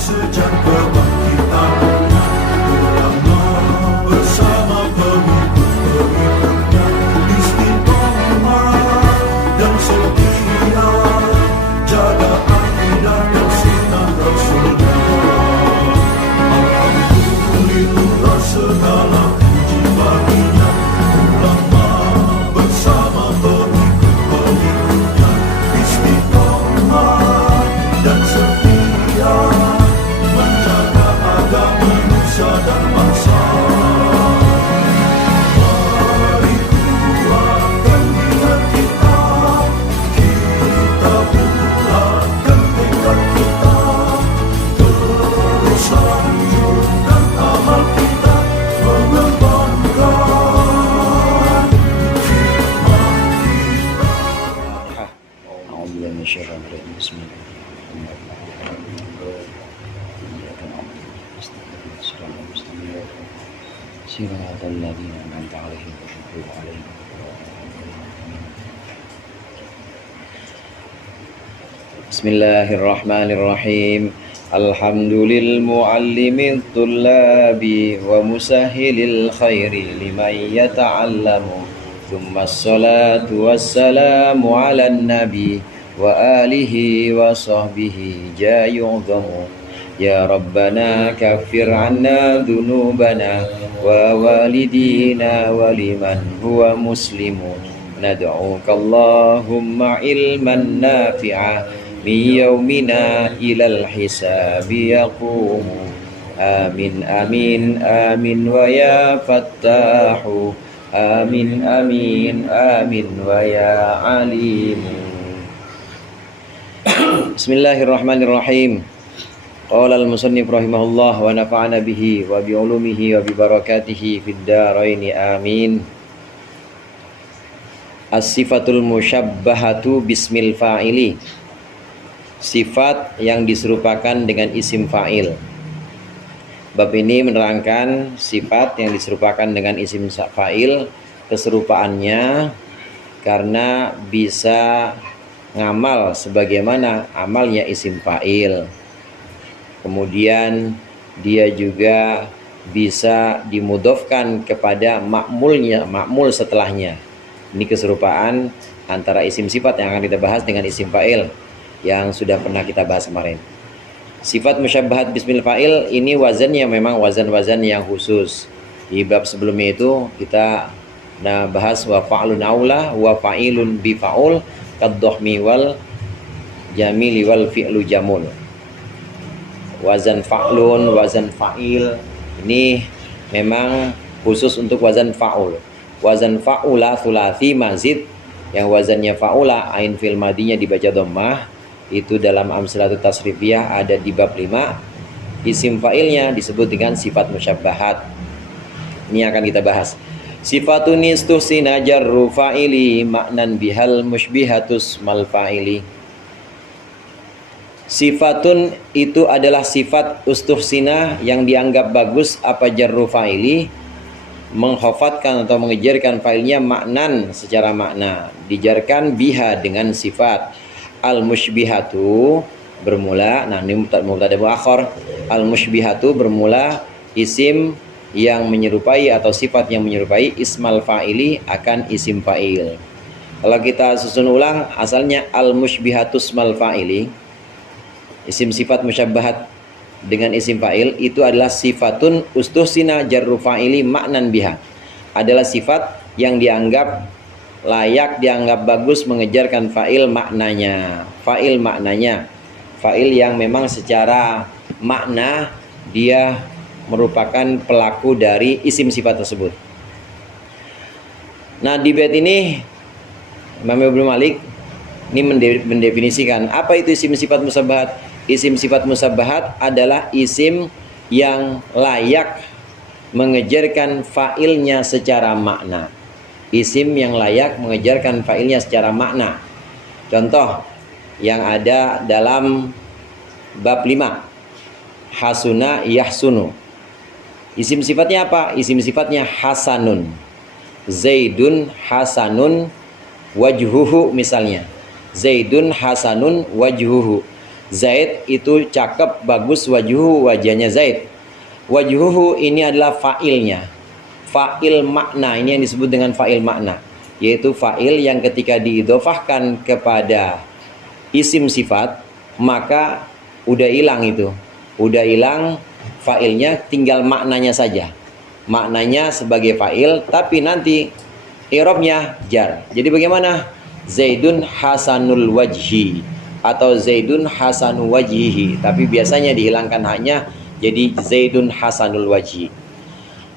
sejak kebangkitan ulama bersama pengikut-pengikutnya istiqomah dan setia jaga akidah dan sunnah Rasulullah. Alhamdulillah segala puji baginya ulama bersama pengikut-pengikutnya istiqomah dan setia menjaga agama nusa dan bangsa. Mari kuatkan niat kita, kita bulatkan tekad kita, terus lanjutkan amal kita, mengembangkan hikmah kita. A'udzubillahi minasyaitonir rajim. Bismillahirrahmanirrahim. Iyyaka na'budu wa iyyaka nasta'in. Shiratal ladzina an'amta 'alaihim ghairil maghdubi 'alaihim waladdallin. Bismillahirrahmanirrahim. Alhamdulil muallimit tullabi wa musahhilil khairi liman yata'allamu. Tsumma assalatu wassalamu 'alan nabi wa alihi wa sahbihi jayu'dhamu. Ya Rabbana kaffir 'anna dhunubana wa walidina wa liman huwa muslimun. Nad'uka Allahumma ilman nafi'a min yaumina ilal hisabi yaqumu. Amin amin amin wa ya fattahu. Amin amin amin wa ya alimu. Bismillahirrahmanirrahim. Qala al-musannif rahimahullah wa nafa'ana bihi wa bi ulumihi wa bi barakatihi fid dharain amin. As-sifatul musyabbahatu bismil fa'ili. Sifat yang diserupakan dengan isim fa'il. Bab ini menerangkan sifat yang diserupakan dengan isim fa'il, keserupaannya karena bisa ngamal sebagaimana amalnya isim fa'il. Kemudian dia juga bisa dimudhofkan kepada ma'mulnya, ma'mul setelahnya. Ini keserupaan antara isim sifat yang akan kita bahas dengan isim fa'il yang sudah pernah kita bahas kemarin. Sifat musyabbahat bismil fa'il ini wazannya memang wazan-wazan yang khusus. Di bab sebelumnya itu kita bahas wa fa'lun aula wa fa'ilun bi fa'ul kaddohmi wal jamili wal fi'lu jamul. Wazan fa'lun, wazan fa'il ini memang khusus untuk wazan fa'ul. Wazan fa'ula thulathi mazid yang wazannya fa'ula ain fil madinya dibaca dhammah, itu dalam amsalatut tasrifiyah ada di bab 5. Isim fa'ilnya disebut dengan sifat musyabbahat. Ini akan kita bahas. Sifatun istuhsina jarru fa'ili maknan bihal musybihatus mal fa'ili. Sifatun itu adalah sifat ustuhsina yang dianggap bagus apa jarru fa'ili, mengkhafatkan atau mengejarkan fa'ilnya maknan secara makna, dijarkan biha dengan sifat. Al-musybihatu bermula, nah ini mubtada muakhar. Al-musybihatu bermula isim yang menyerupai atau sifat yang menyerupai ismal fa'ili akan isim fa'il. Kalau kita susun ulang, asalnya al-musybihatu ismal fa'ili, isim sifat musyabbahat dengan isim fa'il itu adalah sifatun ustuhsina jarru fa'ili maknan biha. Adalah sifat yang dianggap layak, dianggap bagus mengejarkan fa'il maknanya. Fa'il maknanya, fa'il yang memang secara makna dia merupakan pelaku dari isim sifat tersebut. Nah, di bait ini Imam Ibnu Malik ini mendefinisikan apa itu isim sifat musabbahat. Isim sifat musabbahat adalah isim yang layak mengejarkan fa'ilnya secara makna. Isim yang layak mengejarkan fa'ilnya secara makna. Contoh yang ada dalam bab 5, hasuna yahsunu. Isim sifatnya apa? Isim sifatnya hasanun. Zaidun hasanun wajhuhu misalnya. Zaidun hasanun wajhuhu. Zaid itu cakep, bagus, wajhuhu, wajahnya Zaid. Wajhuhu ini adalah fa'ilnya. Fa'il makna, ini yang disebut dengan fa'il makna, yaitu fa'il yang ketika diidhofahkan kepada isim sifat maka udah hilang itu. Udah hilang fa'ilnya, tinggal maknanya saja. Maknanya sebagai fa'il, tapi nanti i'rabnya jar. Jadi bagaimana? Zaidun hasanul wajhi atau Zaidun hasanu wajhihi, tapi biasanya dihilangkan haknya jadi Zaidun hasanul wajhi.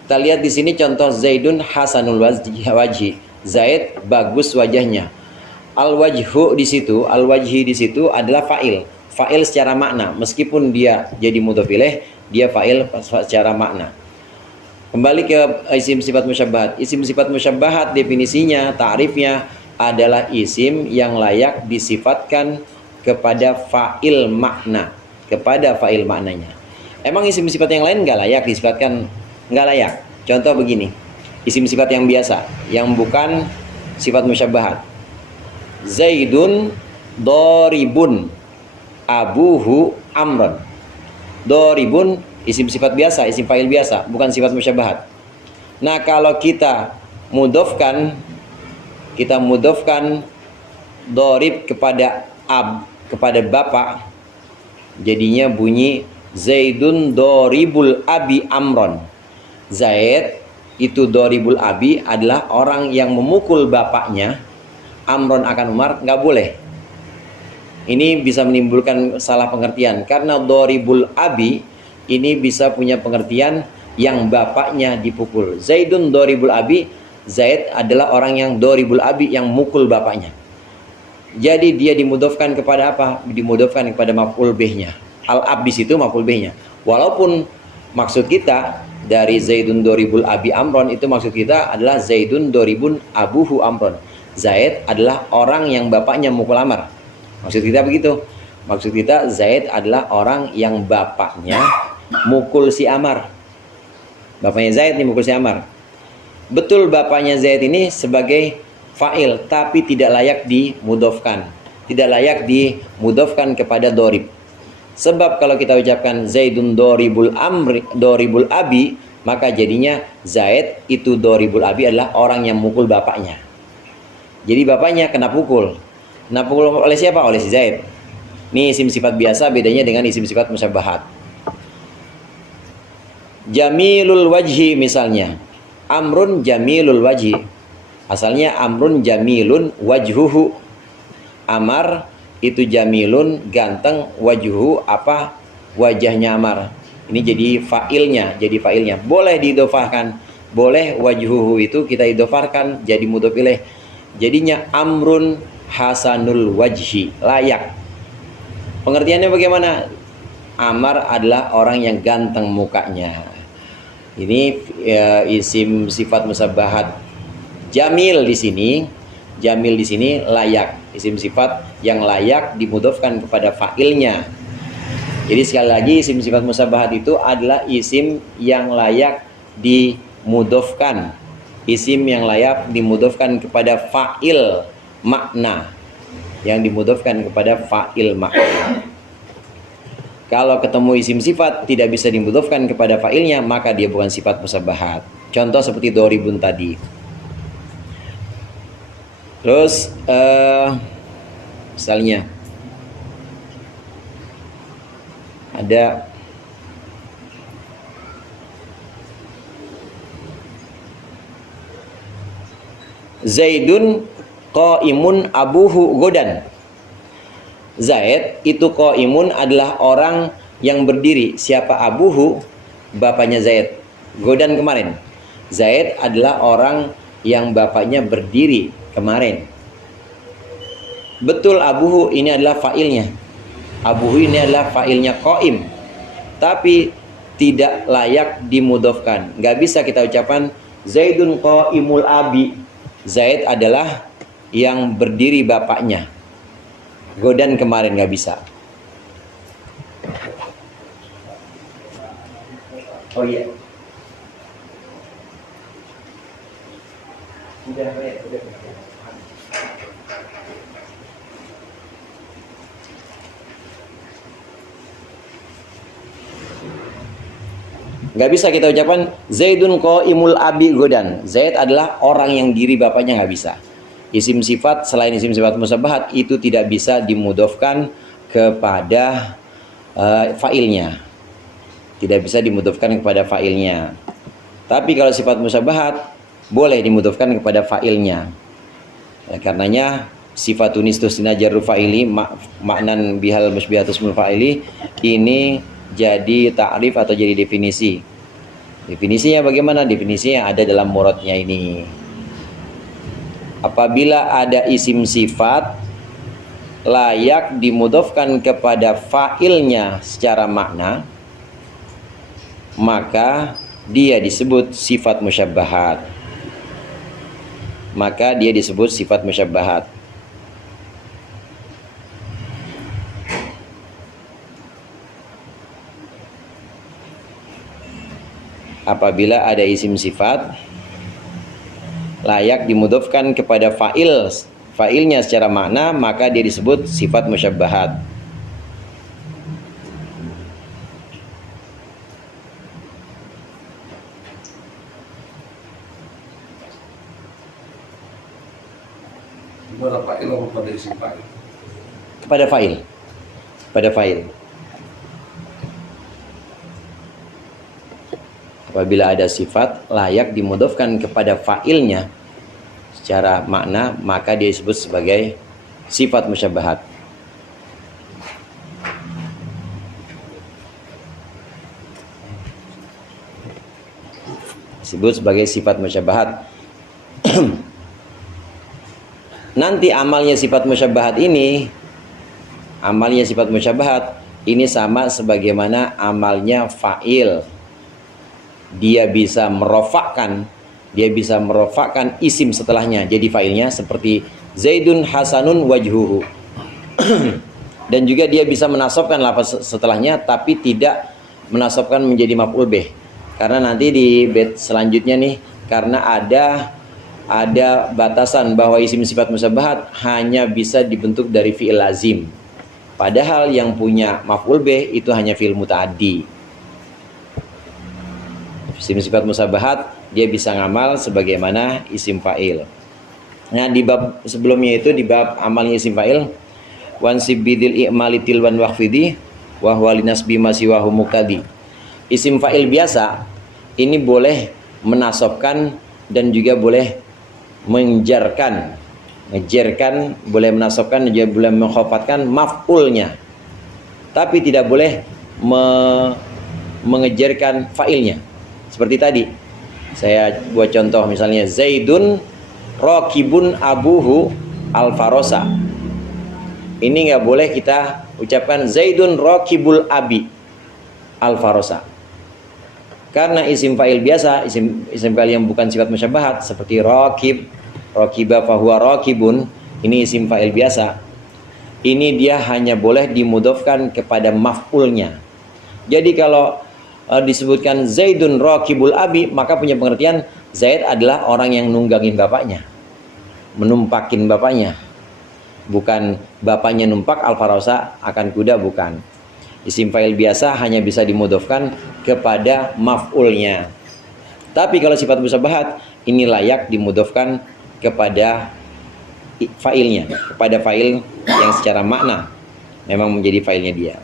Kita lihat di sini contoh Zaidun hasanul wajhi. Zaid bagus wajahnya. Al-wajhu di situ, al-wajhi di situ adalah fa'il. Fa'il secara makna, meskipun dia jadi mudhof ilaih, dia fa'il secara makna. Kembali ke isim sifat musyabbahat. Isim sifat musyabbahat definisinya, ta'rifnya adalah isim yang layak disifatkan kepada fa'il makna, kepada fa'il maknanya. Emang isim sifat yang lain nggak layak disifatkan? Nggak layak. Contoh begini, isim sifat yang biasa, yang bukan sifat musyabbahat. Zaidun doribun abuhu amron. Doribun isim sifat biasa, isim fa'il biasa, bukan sifat musyabbahat. Nah, kalau kita mudhofkan dorib kepada kepada bapak, jadinya bunyi Zaidun doribul abi amron. Zaid itu doribul abi adalah orang yang memukul bapaknya. Amron akan Umar, nggak boleh. Ini bisa menimbulkan salah pengertian karena doribul abi ini bisa punya pengertian yang bapaknya dipukul. Zaidun doribul abi, Zaid adalah orang yang doribul abi, yang mukul bapaknya. Jadi dia dimudhofkan kepada apa? Dimudhofkan kepada maf'ul bihnya. Al-ab di situ maf'ul bihnya. Walaupun maksud kita dari Zaidun doribul abi amron, itu maksud kita adalah Zaidun doribun abuhu amron. Zaid adalah orang yang bapaknya mukul Amar. Maksud kita begitu. Maksud kita Zaid adalah orang yang bapaknya mukul si Amar. Bapaknya Zaid nih mukul si Amar. Betul bapaknya Zaid ini sebagai fa'il, tapi tidak layak dimudhofkan. Tidak layak dimudhofkan kepada dorib. Sebab kalau kita ucapkan Zaidun doribul abi, maka jadinya Zaid itu doribul abi adalah orang yang mukul bapaknya. Jadi bapaknya kena pukul. Kena pukul oleh siapa? Oleh si Zaid. Ini isim sifat biasa, bedanya dengan isim sifat musyabbahat. Jamilul wajhi misalnya. Amrun jamilul wajhi. Asalnya Amrun jamilun wajhuhu. Amar itu jamilun ganteng, wajhuhu apa? Wajahnya Amar. Ini jadi fa'ilnya, Boleh diidhofahkan. Boleh wajhuhu itu kita idhofarkan jadi mudhof ilaih. Jadinya Amrun hasanul wajhi, layak. Pengertiannya bagaimana? Amar adalah orang yang ganteng mukanya. Ini isim sifat musabbahat. Jamil di sini layak, isim sifat yang layak dimudhofkan kepada fa'ilnya. Jadi sekali lagi isim sifat musabbahat itu adalah isim yang layak dimudhofkan. Isim yang layak dimudhofkan kepada fa'il makna. Yang dimudhofkan kepada fa'il makna. Kalau ketemu isim sifat tidak bisa dimudhofkan kepada fa'ilnya, maka dia bukan sifat musabbahat. Contoh seperti doribun tadi. Terus misalnya ada Zaidun qaimun abuhu godan. Zaid itu qaimun adalah orang yang berdiri. Siapa abuhu? Bapaknya Zaid. Godan kemarin. Zaid adalah orang yang bapaknya berdiri kemarin. Betul abuhu ini adalah fa'ilnya. Abuhu ini adalah fa'ilnya qaim. Tapi tidak layak dimudhofkan. Nggak bisa kita ucapkan Zaidun qaimul abi. Zaid adalah yang berdiri bapaknya. Godan kemarin, nggak bisa. Oh iya. Udah. Nggak bisa kita ucapkan Zaidun qaimul abi godan. Zaid adalah orang yang diri bapaknya, nggak bisa. Isim sifat selain isim sifat musyabahat itu tidak bisa dimudofkan kepada fa'ilnya. Tidak bisa dimudofkan kepada fa'ilnya. Tapi kalau sifat musyabahat boleh dimudofkan kepada fa'ilnya. Karenanya sifatun istusna jarru fa'ili maknan bihal musbihatus mul fa'ili ini jadi ta'rif atau jadi definisi. Definisinya bagaimana? Definisinya ada dalam muradnya ini. Apabila ada isim sifat layak dimudofkan kepada fa'ilnya secara makna, maka dia disebut sifat musyabbahat. Maka dia disebut sifat musyabbahat. Apabila ada isim sifat layak dimudofkan kepada fa'ilnya secara makna, maka dia disebut sifat musyabbahat. Kepada fa'il atau kepada isim fa'il? Kepada fa'il. Pada fa'il. Apabila ada sifat layak dimudofkan kepada fa'ilnya secara makna, maka dia disebut sebagai sifat musyabbahat. Disebut sebagai sifat musyabbahat. Nanti amalnya sifat musyabbahat ini, sama sebagaimana amalnya fa'il. Dia bisa merofakkan isim setelahnya jadi fa'ilnya, seperti Zaidun hasanun wajhuhu. Dan juga dia bisa menasabkan lafaz setelahnya tapi tidak menasabkan menjadi maf'ul bih. Karena nanti di bait selanjutnya nih, karena ada batasan bahwa isim sifat musyabbahat hanya bisa dibentuk dari fi'il lazim. Padahal yang punya maf'ul bih itu hanya fi'il muta'addi. Isim sifat musyabbahat dia bisa ngamal sebagaimana isim fa'il. Nah, di bab sebelumnya itu, di bab amalnya isim fa'il, wansib bidil i'mali tilwan waqfidi wa huwa linasbi ma siwahu muqtadi. Isim fa'il biasa ini boleh menasabkan dan juga boleh menjarkan. Ngejarkan boleh menasabkan dan juga boleh mengkhafatkan maf'ulnya. Tapi tidak boleh mengejarkan fa'ilnya. Seperti tadi saya buat contoh, misalnya Zaidun raqibun abuhu al-farosa. Ini nggak boleh kita ucapkan Zaidun raqibul abi al-farosa. Karena isim fa'il biasa, isim fa'il yang bukan sifat musyabbahat seperti raqib, raqiba fahuwa raqibun, ini isim fa'il biasa. Ini dia hanya boleh dimudofkan kepada maf'ulnya. Jadi kalau disebutkan Zaidun raqibul abi, maka punya pengertian Zaid adalah orang yang nunggangin bapaknya, menumpakin bapaknya. Bukan bapaknya numpak al-farosa akan kuda, bukan. Isim fa'il biasa hanya bisa dimudofkan kepada maf'ulnya. Tapi kalau sifat musyabbahat ini layak dimudofkan kepada fa'ilnya, kepada fa'il yang secara makna memang menjadi fa'ilnya dia.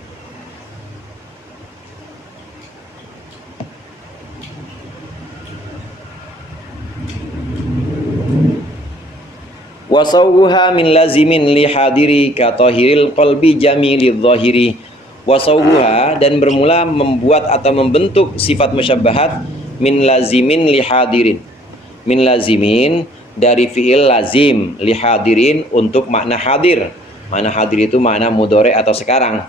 Wasawuha min lazimin li hadiri ka tahiril qalbi jamilidh dhahiri. Wasawuha, dan bermula membuat atau membentuk sifat musyabbahat min lazimin li hadirin. Min lazimin dari fi'il lazim, li hadirin untuk makna hadir. Makna hadir itu makna mudhari atau sekarang.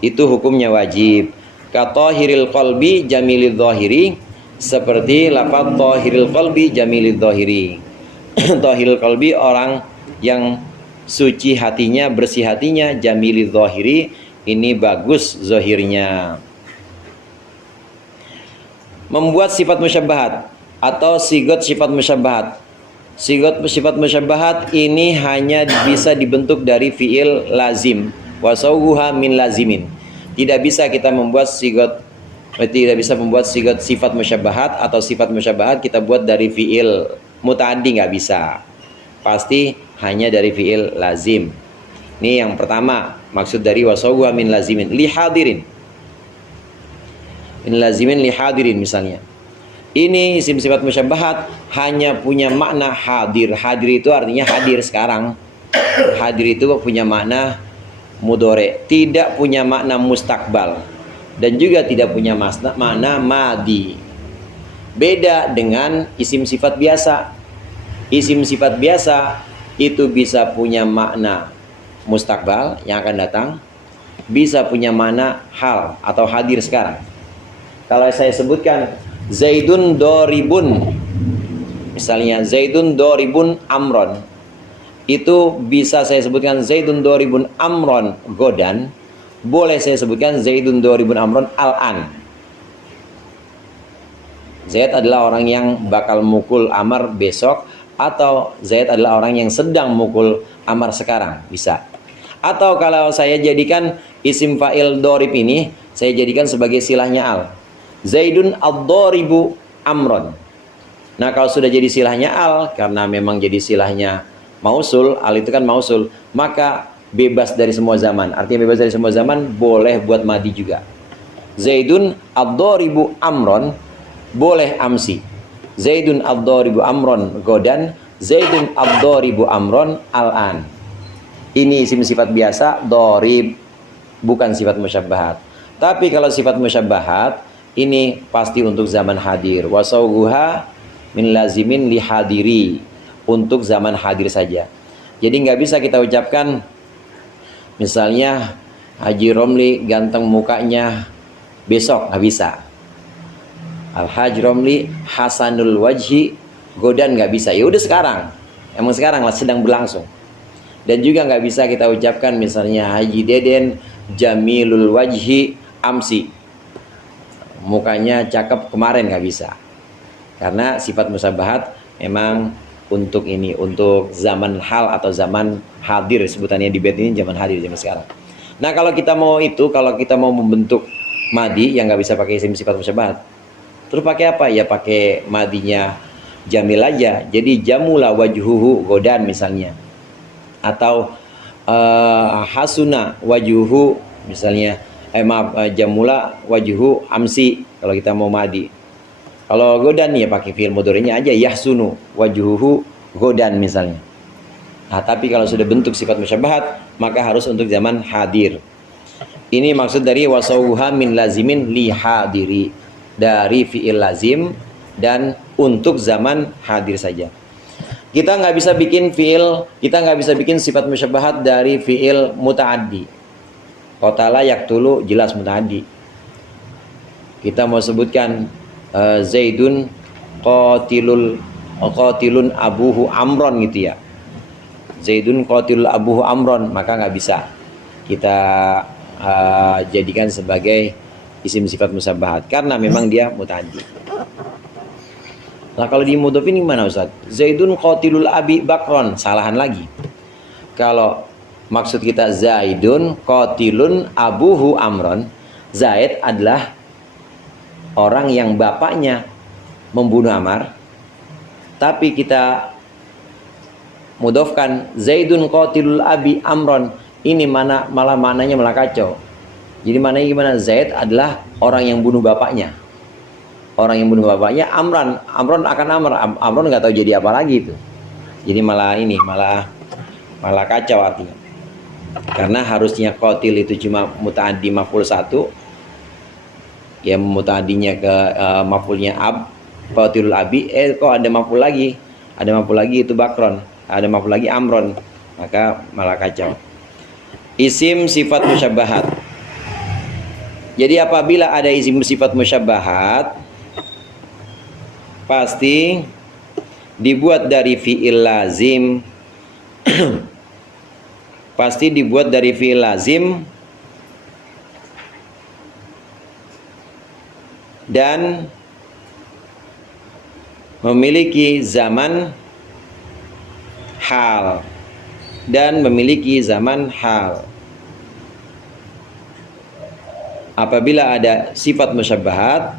Itu hukumnya wajib. Ka tahiril qalbi jamilidh dhahiri, seperti lafaz tahiril qalbi jamilidh dhahiri. Tahirul qalbi, orang yang suci hatinya, bersih hatinya, jamilidh dhahiri, ini bagus zahirnya. Membuat sifat musyabbahat atau sigot sifat musyabbahat. Sigot sifat musyabbahat ini hanya bisa dibentuk dari fi'il lazim. Wasawuha min lazimin. Tidak bisa kita membuat sigot Berarti tidak bisa membuat sifat musyabbahat, atau sifat musyabbahat kita buat dari fiil muta'addi, nggak bisa. Pasti hanya dari fiil lazim. Ini yang pertama, maksud dari wasawwa min lazimin li hadirin. Min lazimin li hadirin misalnya. Ini isim sifat musyabbahat hanya punya makna hadir. Hadir itu artinya hadir sekarang. Hadir itu punya makna mudhari, tidak punya makna mustakbal, dan juga tidak punya makna madi. Beda dengan isim sifat biasa. Isim sifat biasa itu bisa punya makna mustakbal yang akan datang, bisa punya makna hal atau hadir sekarang. Kalau saya sebutkan Zaidun doribun, misalnya Zaidun doribun amron, itu bisa saya sebutkan Zaidun doribun amron godan, boleh saya sebutkan Zaidun doribun amron al-an. Zaid adalah orang yang bakal mukul Amar besok, atau Zaid adalah orang yang sedang mukul Amar sekarang, bisa. Atau kalau saya jadikan isim fa'il dorib ini, saya jadikan sebagai silahnya al. Zaidun ad-doribu amron. Nah, kalau sudah jadi silahnya al, karena memang jadi silahnya mausul, al itu kan mausul, maka bebas dari semua zaman. Artinya bebas dari semua zaman, boleh buat madi juga. Zaidun ad-doribu amron, boleh amsi. Zaidun ad-doribu amron godan, Zaidun ad-doribu amron al-an. Ini isim sifat biasa, dorib, bukan sifat musyabbahat. Tapi kalau sifat musyabbahat, ini pasti untuk zaman hadir. Wasawguha min lazimin li hadiri, untuk zaman hadir saja. Jadi nggak bisa kita ucapkan misalnya Haji Romli ganteng mukanya besok, nggak bisa. Al-Haji Romli hasanul wajhi godan, nggak bisa. Ya udah sekarang, emang sekarang lah sedang berlangsung. Dan juga nggak bisa kita ucapkan misalnya Haji Deden jamilul wajhi amsi, mukanya cakep kemarin, nggak bisa. Karena sifat musyabbahat memang untuk ini, untuk zaman hal atau zaman hadir, sebutannya di bait ini zaman hadir, zaman sekarang. Nah, kalau kita mau itu, kalau kita mau membentuk madi yang nggak bisa pakai isim sifat musyabahat, terus pakai apa? Ya pakai madinya jamil aja. Jadi jamula wajhuhu godan misalnya, atau hasuna wajhuhu misalnya, jamula wajhu amsi kalau kita mau madi. Kalau godan ya pakai fi'il mudhari'nya aja, yahsunu wajhuhu godan misalnya. Nah, tapi kalau sudah bentuk sifat musyabahat, maka harus untuk zaman hadir. Ini maksud dari wasauha min lazimin li hadiri, dari fi'il lazim dan untuk zaman hadir saja. Kita nggak bisa bikin sifat musyabahat dari fi'il muta'addi. Qatala yaktulu jelas muta'addi. Kita mau sebutkan Zaidun qatilun abuhu amron gitu ya. Zaidun qatilul abuhu amron, maka nggak bisa kita jadikan sebagai isim sifat musyabahat karena memang dia muta'addi. Nah, kalau di mudhofin gimana Ustaz? Zaidun qatilul abi bakron, salahan lagi. Kalau maksud kita Zaidun qatilun abuhu amron, Zaid adalah orang yang bapaknya membunuh Amar, tapi kita mudhofkan Zaidun qatilul abi amron, ini malah maknanya malah kacau. Jadi maknanya gimana? Zaid adalah orang yang bunuh bapaknya. Orang yang bunuh bapaknya Amran akan Amron nggak tahu jadi apa lagi itu. Jadi malah kacau artinya. Karena harusnya qatil itu cuma muta'addi maf'ul 1. Ya muta'addinya ke maf'ulnya ab, qatilul abi, kok ada maf'ul lagi itu bakron, ada maf'ul lagi amron, maka malah kacau. Isim sifat musyabahat. Jadi apabila ada isim sifat musyabahat, pasti dibuat dari fi'il lazim. Pasti dibuat dari fi'il lazim dan memiliki zaman hal Apabila ada sifat musyabbahat,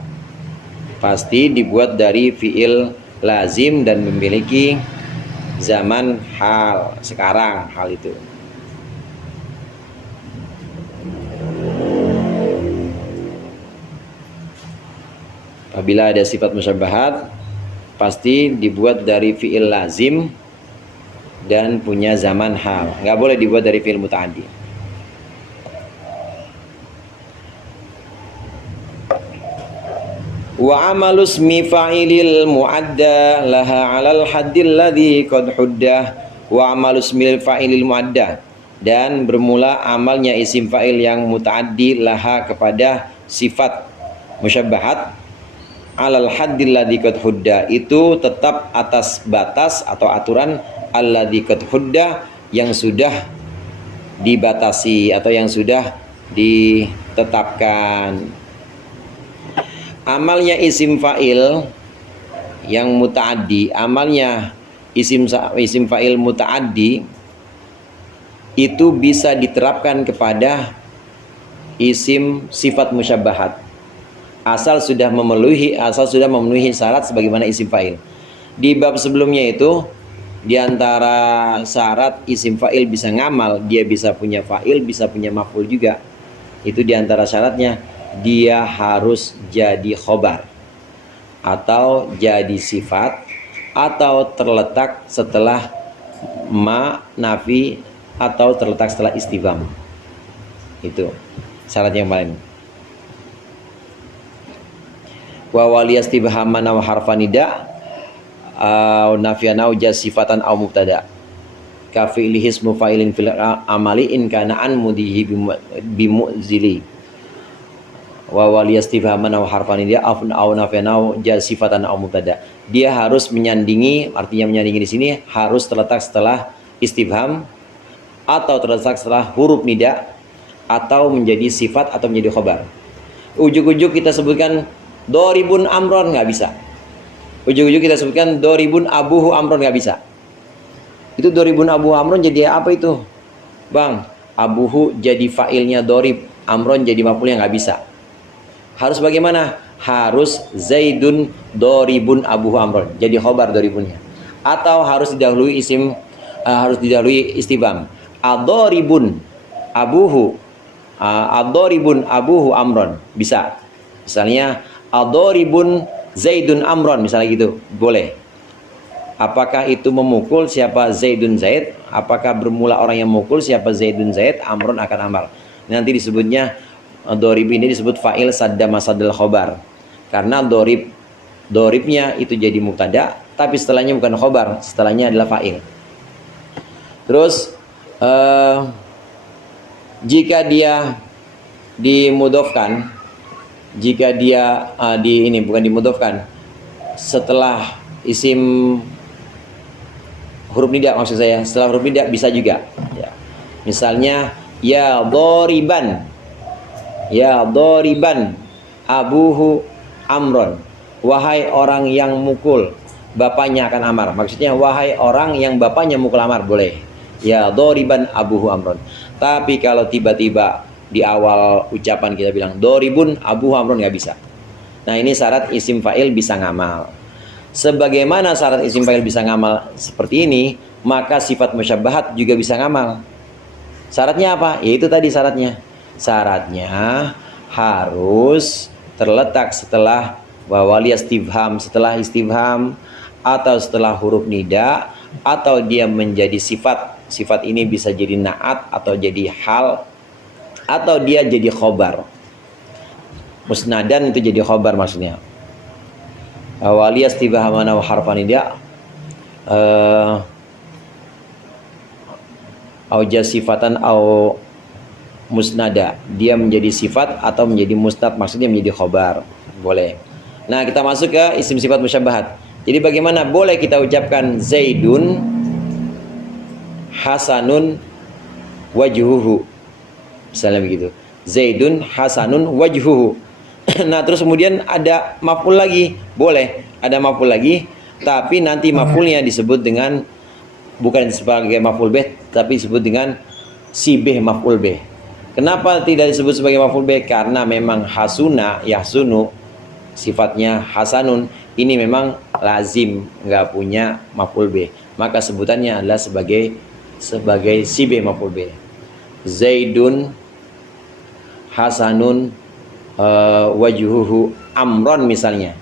pasti dibuat dari fiil lazim dan memiliki zaman hal, sekarang hal itu. Apabila ada sifat musyabbahat, pasti dibuat dari fiil lazim dan punya zaman hal. Nggak boleh dibuat dari fiil muta'addi. Wa amalu ismi fa'ilil mu'adda laha 'alal haddil ladzi qad huddah. Wa amalu ismil fa'ilil mu'adda, dan bermula amalnya isim fa'il yang muta'addi laha kepada sifat musyabbahat 'alal haddil ladzi qad hudda, itu tetap atas batas atau aturan alladzi qad hudda, yang sudah dibatasi atau yang sudah ditetapkan. Amalnya isim fa'il yang muta'addi, amalnya isim fa'il muta'addi itu bisa diterapkan kepada isim sifat musyabbahat asal sudah memenuhi syarat sebagaimana isim fa'il. Di bab sebelumnya itu, di antara syarat isim fa'il bisa ngamal, dia bisa punya fa'il, bisa punya maf'ul juga. Itu di antara syaratnya, dia harus jadi khobar atau jadi sifat atau terletak setelah ma nafi atau terletak setelah istifham. Itu syarat yang paling. Wa waliyastifhaman aw harfan nida aw nafyan aw jasifatan aw mubtada ka fi'li ismu fa'ilin fil amali in kana an mudihi bimu'zili. Wa waliyastifhaman aw harfan nida aw nafyan aw jasifatan aw mubtada. Dia harus menyandingi, artinya menyandingi di sini harus terletak setelah istifham atau terletak setelah huruf nida atau menjadi sifat atau menjadi khobar. Ujuk-ujuk kita sebutkan doribun amron, nggak bisa. Ujuk-ujuk kita sebutkan doribun abuhu amron, nggak bisa. Itu doribun abuhu amron jadi apa itu, bang? Abuhu jadi fa'ilnya dorib, amron jadi maf'ulnya, nggak bisa. Harus bagaimana? Harus zaidun doribun abuhu amron, jadi khobar doribunnya. Atau harus didahului isim, harus didahului istifham. Adoribun abuhu, adoribun abuhu amron, bisa. Misalnya adoribun zaidun amron, misalnya gitu, boleh. Apakah itu memukul siapa zaidun zaid? Apakah bermula orang yang memukul siapa zaidun zaid? Amron akan amal. Nanti disebutnya dorib ini disebut fa'il sadda masadal khobar, karena doribnya itu jadi mubtada, tapi setelahnya bukan khobar, setelahnya adalah fa'il. Terus jika dia dimudofkan, jika dia bukan dimudofkan, setelah isim huruf nida, maksud saya setelah huruf nida bisa juga ya. Misalnya ya doriban abuhu amron, wahai orang yang mukul bapaknya akan amar. Maksudnya wahai orang yang bapaknya mukul amar, boleh ya doriban abuhu amron. Tapi kalau tiba-tiba di awal ucapan kita bilang doribun abuhu amron, nggak bisa. Nah, ini syarat isim fa'il bisa ngamal. Sebagaimana syarat isim fa'il bisa ngamal seperti ini, maka sifat musyabbahat juga bisa ngamal. Syaratnya apa? Yaitu tadi syaratnya. Syaratnya harus terletak setelah wawali istifham, setelah istifham atau setelah huruf nida, atau dia menjadi sifat. Sifat ini bisa jadi na'at atau jadi hal, atau dia jadi khobar. Musnadan itu jadi khobar maksudnya. Wawali istifham wa harfan nida au jasifatan au musnada, dia menjadi sifat atau menjadi musnad, maksudnya menjadi khobar, boleh. Nah, kita masuk ke isim sifat musyabbahat. Jadi bagaimana boleh kita ucapkan zaidun hasanun wajhuhu, misalnya begitu, zaidun hasanun wajhuhu. Nah, terus kemudian ada maf'ul lagi, boleh ada maf'ul lagi, tapi nanti maf'ulnya disebut dengan bukan sebagai maf'ul bih, tapi disebut dengan si bih maf'ul bih. Kenapa tidak disebut sebagai maf'ul bih? Karena memang hasuna, yahsunu, sifatnya hasanun, ini memang lazim, nggak punya maf'ul bih. Maka sebutannya adalah sebagai sibih maf'ul bih. Zaidun hasanun wajhuhu amron misalnya.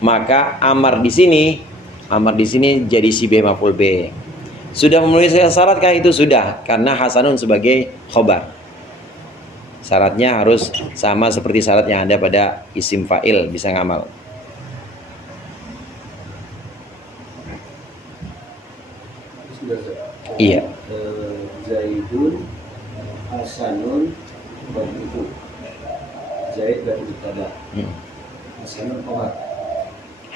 Maka amar di sini jadi sibih maf'ul bih. Sudah memenuhi syaratkah itu? Sudah, karena hasanun sebagai khobar. Syaratnya harus sama seperti syarat yang ada pada isim fa'il, bisa ngamal. Iya. Zaidun hasanun wajhuhu. Zaid dari mubtada. Hasanun khobar.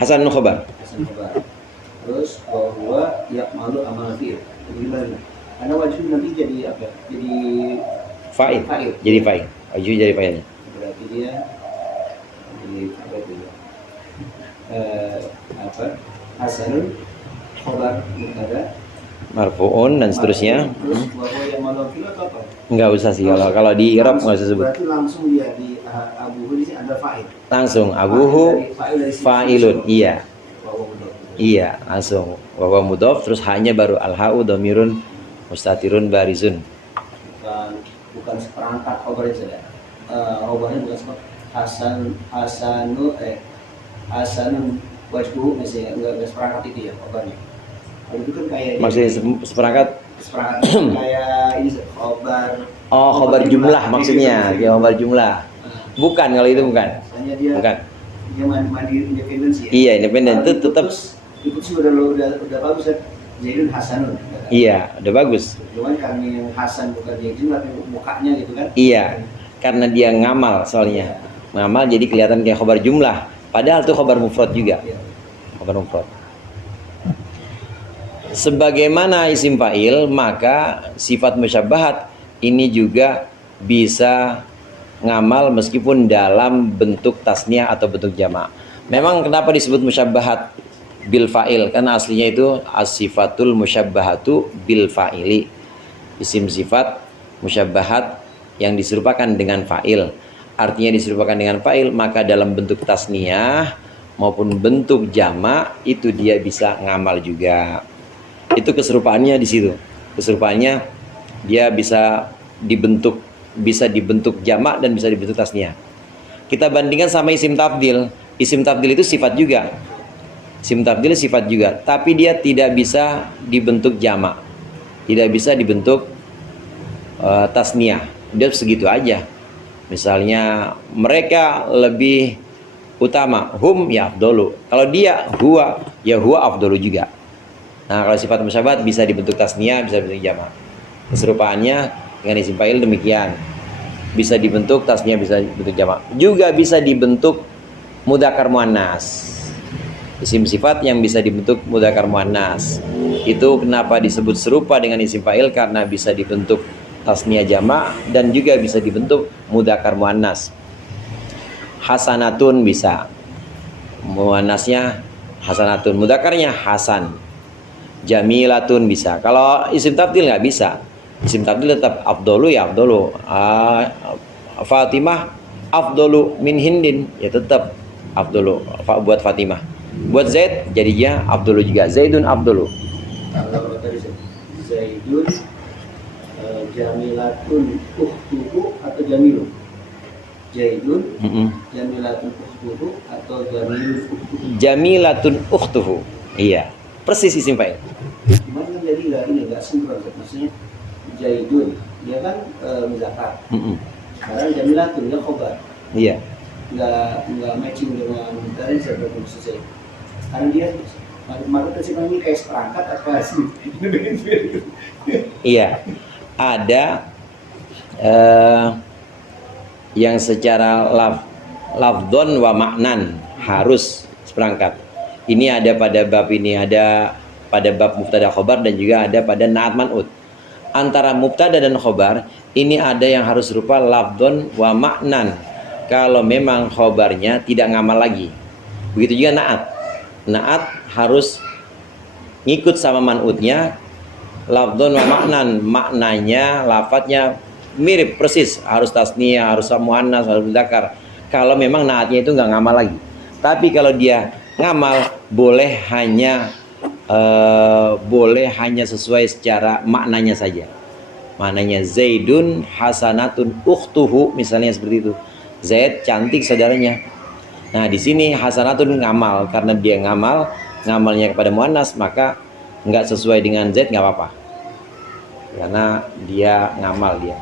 Hasanun khobar. Hasan khobar. Terus bahwa ya'malu amal fi'il. Gimana? Karena wajib nanti jadi apa? Jadi Fa'il. Fa'il. Jadi fa'il. Wajhu jadi fa'ilnya. berarti dia jadi apa itu ya? Hasanun khobar mubtada Marfu'un dan seterusnya. terus bahwa yang malafil atau apa? Enggak usah sih, kalau di i'rab enggak usah sebut. Berarti langsung dia di abuhu di sini ada fa'il. Langsung abuhu fa'ilun. Iya. Bahwa mudhof. Iya, langsung wa mudhof, terus hanya baru al-ha'u dhamirun mustatirun barizun. Bukan seperangkat khobarnya saja. Khobarnya bukan seperangkat hasanun wajhu misalnya enggak seperangkat itu ya khobarnya. Kalau itu kan kayak Maksudnya seperangkat kayak ini khobar. oh, khobar jumlah maksudnya. Ya, khobar jumlah. Bukan, kalau itu bukan. Misalnya dia Bukan. dia mandiri independen sih ya. Iya, independen itu tetap. Itu sih udah bagus kan. Zaidun hasanun. Iya, udah bagus. Cuman kami yang Hasan bukan Zaidun tapi mukanya gitu kan. Iya, karena dia ngamal soalnya. Ngamal jadi kelihatan kayak khobar jumlah. Padahal itu khobar mufrad juga. Iya. Khobar mufrad. Sebagaimana isim fa'il, maka sifat musyabbahat ini juga bisa ngamal meskipun dalam bentuk tasniah atau bentuk jamak. Memang kenapa disebut musyabbahat bil fa'il? Karena aslinya itu as-sifatul musyabbahatu bil fa'ili. Isim sifat musyabbahat yang diserupakan dengan fa'il. Artinya diserupakan dengan fa'il, maka dalam bentuk tasniah maupun bentuk jamak itu dia bisa ngamal juga. Itu keserupaannya di situ. Keserupaannya dia bisa dibentuk jamak dan bisa dibentuk tasniah. Kita bandingkan sama isim tafdil. Isim tafdil itu sifat juga. Isim tafdil sifat juga, tapi dia tidak bisa dibentuk jamak. Tidak bisa dibentuk tasniah. Dia segitu aja. Misalnya mereka lebih utama, hum ya afdolu. Kalau dia huwa, ya huwa afdolu juga. Nah, kalau sifat musyabbahat bisa dibentuk tasniah, bisa dibentuk jamak. Keserupaannya dengan isim fa'il demikian. Bisa dibentuk tasniah, bisa dibentuk jamak. Juga bisa dibentuk mudzakkar muannas. Isim sifat yang bisa dibentuk mudzakkar muannas. Itu kenapa disebut serupa dengan isim fa'il, karena bisa dibentuk tasniah jamak dan juga bisa dibentuk mudzakkar muannas. Hasanatun bisa. Muannasnya hasanatun, mudzakarnya hasan. Jamilatun bisa. Kalau isim tafdil nggak bisa. Isim tafdil tetap afdolu ya afdolu. Fatimah afdolu min Hindin, ya tetap afdolu buat Fatimah. Buat Zaid jadinya afdolu juga. Zaidun afdolu. Kalau tadi Zaidun jamilatun ukhtuhu atau jamilun. Zaidun jamilatun ukhtuhu atau jamilun ukhtuhu. Jamilatun ukhtuhu. Iya. Persis isim fa'il. Cuma kan jadi nggak sinkron, maksudnya Zaidun dia kan muzakkar. Sekarang jamilatun dia khobar. Iya. Nggak matching dengan tadi saya belum selesai. Karena dia maka tersimpan ini kayak seperangkat apa sih? Iya. Ada yang secara lafdhon wa maknan harus seperangkat. Ini ada pada bab ini, ada pada bab mubtada khobar dan juga ada pada na'at man'ut. Antara mubtada dan khobar ini ada yang harus serupa lafdhon wa maknan. Kalau memang khobarnya tidak ngamal lagi. Begitu juga na'at. Na'at harus ngikut sama man'utnya lafdhon wa maknan. Maknanya, lafadznya mirip persis, harus tasniyah, harus muannas, harus mudzakar. Kalau memang naatnya itu nggak ngamal lagi. Tapi kalau dia ngamal boleh hanya sesuai secara maknanya saja. Maknanya Zaidun hasanatun ukhtuhu, misalnya seperti itu. Zaid cantik saudaranya. Nah, di sini hasanatun ngamal, karena dia ngamalnya kepada muannas, maka nggak sesuai dengan Zaid nggak apa-apa. Karena dia ngamal dia.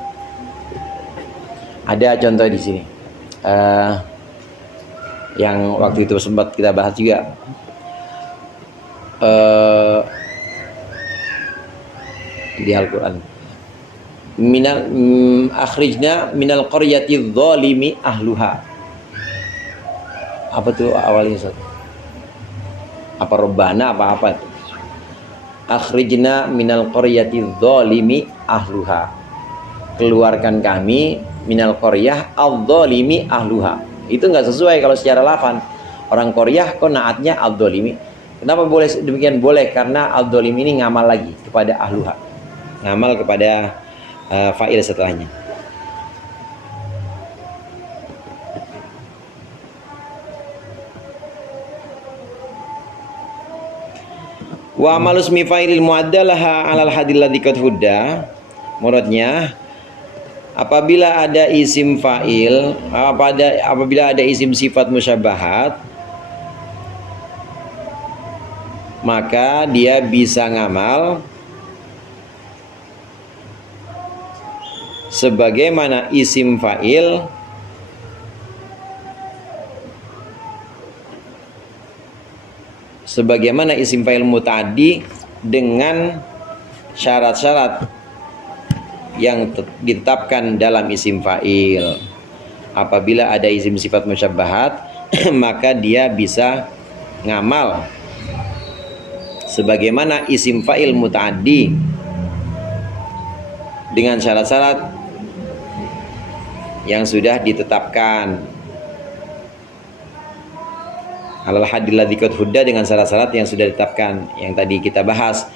Ada contoh di sini. Yang waktu itu sempat kita bahas juga. Di Al-Qur'an. Akhrijna minal qaryati dzalimi ahluha. Apa tuh awalnya Ustaz? Apa Rabbana apa itu? Akhrijna minal qaryati dzalimi ahluha. Keluarkan kami minal qaryah adz-dzalimi ahluha. Itu enggak sesuai kalau secara lafan. Orang qaryah kok naatnya adz-dzalimi. Kenapa boleh demikian? Boleh karena adz-dzalimi ini ngamal lagi kepada ahluha. Ngamal kepada fa'il setelahnya. Wa amalus mi fa'ilil mu'addalaha 'alal hadil ladzi qad hudda. Muradnya apabila ada isim fa'il, apabila ada isim sifat musyabahat, maka dia bisa ngamal sebagaimana isim fa'il muta'addi dengan syarat-syarat yang ditetapkan dalam isim fa'il. Apabila ada isim sifat musyabbahat maka dia bisa ngamal sebagaimana isim fa'il muta'addi dengan syarat-syarat yang sudah ditetapkan. Alal hadil ladzi qad hudda, dengan syarat-syarat yang sudah ditetapkan yang tadi kita bahas.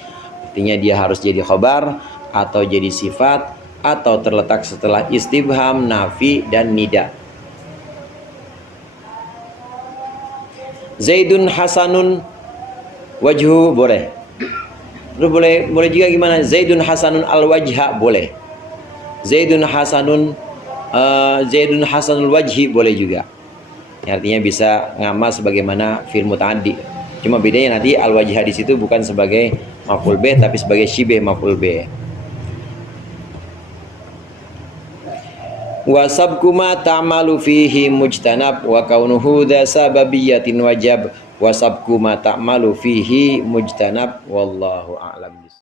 Artinya dia harus jadi khobar atau jadi sifat atau terletak setelah istifham, nafi dan nida. Zaidun hasanun wajhu boleh. Terus boleh juga gimana? Zaidun hasanun al wajha boleh. Zaidun hasanul wajhi boleh juga. Artinya bisa ngamal sebagaimana fi'il muta'addi. Cuma bedanya nanti al wajha di situ bukan sebagai maf'ul bih tapi sebagai syibih maf'ul bih. Wa sabku ma ta'malu fihi mujtanab wa kaunuhu dha sababiyatin wajab. Wa sabku ma ta'malu fihi mujtanab wallahu a'lam.